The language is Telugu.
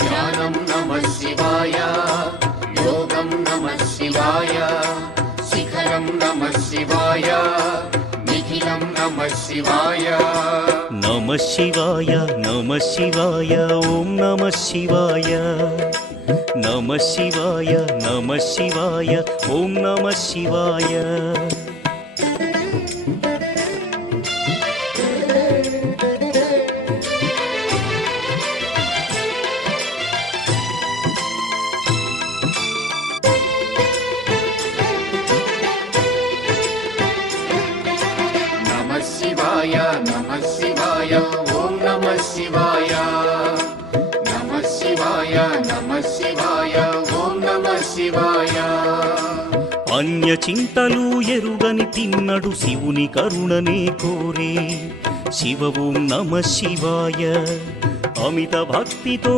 ధ్యానం నమః శివాయ, యోగం నమః శివాయ, శిఖరం నమః శివాయ, నిఖిలం నమః శివాయ. నమః శివాయ నమః శివాయ ఓం నమః శివాయ. నమః శివాయ నమః శివాయ ఓం నమః శివాయ. నమః శివాయ నమః శివాయ ఓం నమః శివాయ. నమః శివాయ నమః శివాయ ఓం నమః శివాయ. అన్య చింతలు ఎరుగని తిన్నడు శివుని కరుణనే కోరే. శివ ఓం నమః శివాయ. అమిత భక్తితో